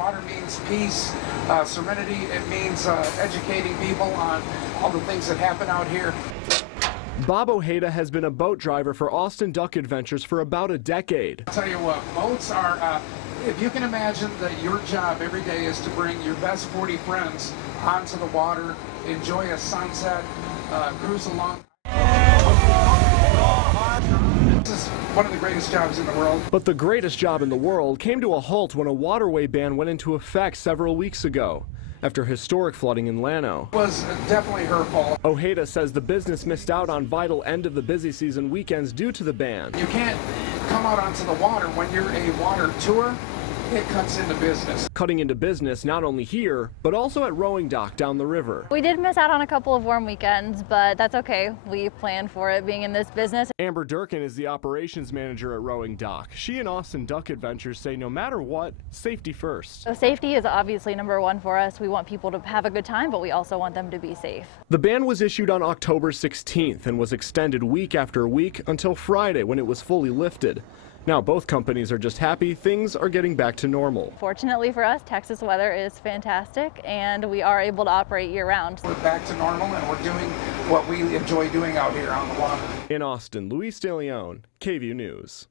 Water means peace, serenity. It means educating people on all the things that happen out here. Bob Ojeda has been a boat driver for Austin Duck Adventures for about a decade. I'll tell you what, boats are, if you can imagine that your job every day is to bring your best 40 friends onto the water, enjoy a sunset, cruise along. This is one of the greatest jobs in the world. But the greatest job in the world came to a halt when a waterway ban went into effect several weeks ago, after historic flooding in Llano. It was definitely her fault. Ojeda says the business missed out on vital end of the busy season weekends due to the ban. You can't come out onto the water when you're a water tour. It cuts into business. Cutting into business not only here, but also at Rowing Dock down the river. We did miss out on a couple of warm weekends, but that's okay. We planned for it being in this business. Amber Durkin is the operations manager at Rowing Dock. She and Austin Duck Adventures say no matter what, safety first. So safety is obviously #1 for us. We want people to have a good time, but we also want them to be safe. The ban was issued on October 16th and was extended week after week until Friday when it was fully lifted. Now both companies are just happy things are getting back to normal. Fortunately for us, Texas weather is fantastic and we are able to operate year-round. We're back to normal and we're doing what we enjoy doing out here on the water. In Austin, Luis De Leon, KVUE News.